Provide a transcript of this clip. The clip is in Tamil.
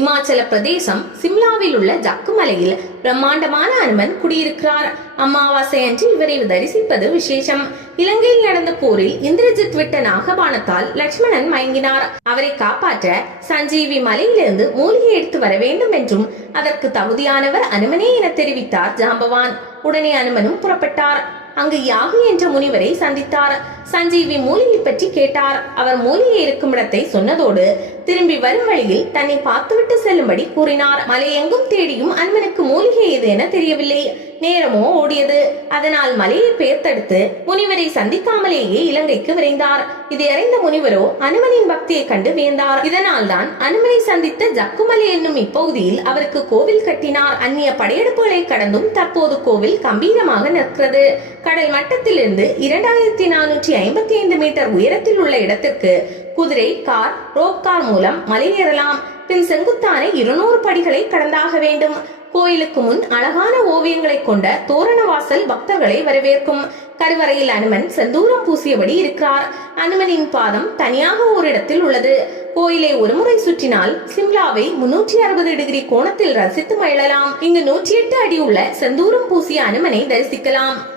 இமாச்சல பிரதேசம் சிம்லாவில் உள்ள ஜக்கு மலையில் பிரம்மாண்டமான அனுமன் குடியிருக்கிறார். அமாவாசை அன்று இவரை தரிசிப்பது விசேஷம். இலங்கையில் நடந்த போரில் இந்திரஜித் விட்ட நாகபானத்தால் லட்சுமணன் மயங்கினார். அவரை காப்பாற்ற சஞ்சீவி மலையிலிருந்து மூலிகை எடுத்து வர வேண்டும் என்றும் அதற்கு தகுதியானவர் அனுமனே என தெரிவித்தார் ஜாம்பவான். உடனே அனுமனும் புறப்பட்டார். அங்கு யாகு என்ற முனிவரை சந்தித்தார். சஞ்சீவி மூலிகை பற்றி கேட்டார். அவர் மூலிகை இருக்கும் இடத்தை சொன்னதோடு திரும்பி வரும் வழியில் தன்னை பார்த்துவிட்டு செல்லும்படி கூறினார். மலையெங்கும் தேடியும் அன்பனுக்கு மூலிகை எது என தெரியவில்லை. நேரமோ ஓடியது. அதனால் மலையை பெயர்த்தெடுத்து முனிவரை சந்திக்காமலேயே இலங்கைக்கு விரைந்தார். இதை அறிந்த முனிவரோ அனுமனின் பக்தியை கண்டு வியந்தார். இதனால் தான் அனுமனை சந்தித்த ஜக்குமலை என்னும் இப்பகுதியில் அவருக்கு கோவில் கட்டினார். அந்நிய படையெடுப்புகளை கடந்தும் தற்போது கோவில் கம்பீரமாக நிற்கிறது. கடல் மட்டத்திலிருந்து இரண்டாயிரத்தி நானூற்றி ஐம்பத்தி ஐந்து மீட்டர் உயரத்தில் உள்ள இடத்திற்கு குதிரை கார் ரோப் கார் மூலம் மலை ஏறலாம். பின் செங்குத்தான இருநூறு படிகளை கடந்தாக வேண்டும். கோயிலுக்கு முன் அழகான ஓவியங்களை கொண்ட தோரண வாசல் பக்தர்களை வரவேற்கும். கருவறையில் அனுமன் செந்தூரம் பூசியபடி இருக்கிறார். அனுமனின் பாதம் தனியாக ஒரு இடத்தில் உள்ளது. கோயிலை ஒருமுறை சுற்றினால் சிம்லாவை முன்னூற்றி அறுபது டிகிரி கோணத்தில் ரசித்து மகிழலாம். இங்கு நூற்றி எட்டு அடி உள்ள செந்தூரம் பூசிய அனுமனை தரிசிக்கலாம்.